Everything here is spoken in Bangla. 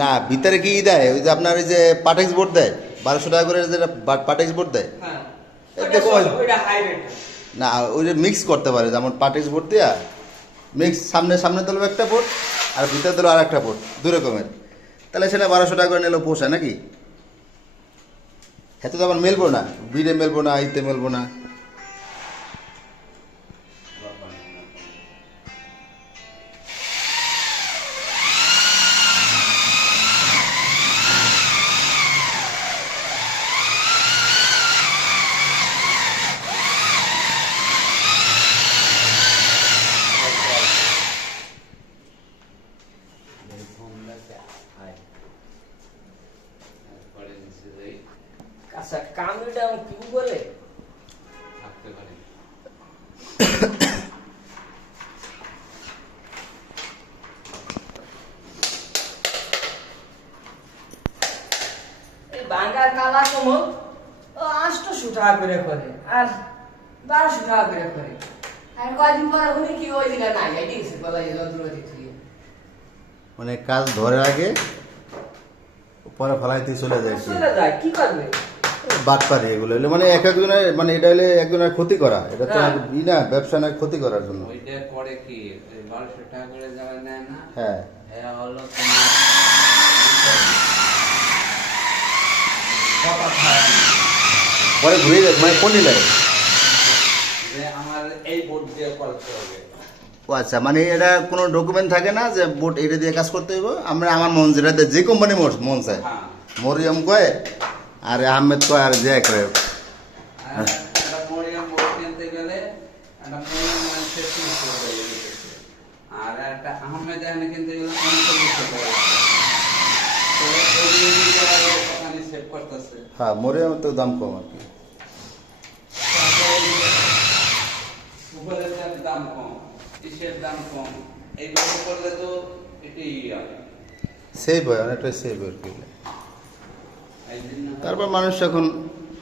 না ভিতরে কি দেয়? ওই যে আপনার ওই যে পাটেক্স বোর্ড দেয়? বারোশো টাকা করে যে পাটেক্স বোর্ড দেয়? হ্যাঁ। দেখো, না ওই যে মিক্স করতে পারে যেমন পাটেক্স বোর্ড দেয়া মিক্স সামনে সামনে দিলো একটা বোর্ড আর ভিতরে দিলো আর একটা বোর্ড দু রকমের। তাহলে সেটা বারোশো টাকা করে নিলেও পোষায় নাকি? এত তো আবার মেলবো না বিড়ে মেলবো না ইতে মেলবো না। আচ্ছা কামিটা কি বলে? এই বাঙ্গার কালা কমল ও আটশো টাকা করে করে আর বারোশো টাকা করে করে। আর কয়দিন পরে কি ওই দিকে নাই? মানে কাজ ধরে আগে পরে ফেলাইতে চলে যায় চলে যায় কি করবে? বাদ পারি এগুলো হলে মানে এক একজনের মানে এটা হলে একজনের ক্ষতি করা। এটা তো। ই না ব্যবসা না ক্ষতি করার জন্য। ওইটা করে কি ওই বারোশো টাকা করে যারা নেয় না হ্যাঁ। এরা হলো। পরে ঘুরে যায় মানে কোন লাগে যে আমার এই বোর্ড দিয়ে করতে হবে ও আচ্ছা মানে এটা কোনো ডকুমেন্ট থাকে না যে বোট এটা দিয়ে কাজ করতে হইব? আমরা আমার মন যেটা যে কোম্পানি মন চায়। হ্যাঁ। মরিয়ম কয় আর আহমেদ কয় আর যে কয় আর একটা লেগেছে। আর একটা আহমেদ এখানে কিনতে গেলে টাকা। তো সেভ করতেছে। হ্যাঁ মরিয়ম তো দাম কম আর কি। উপরের দাম কম ইসের দাম কম এইগুলো করলে তো এটি সেভ হয় অনেকটাই সেভ আর কি। এই জন্য তারপর মানুষ এখন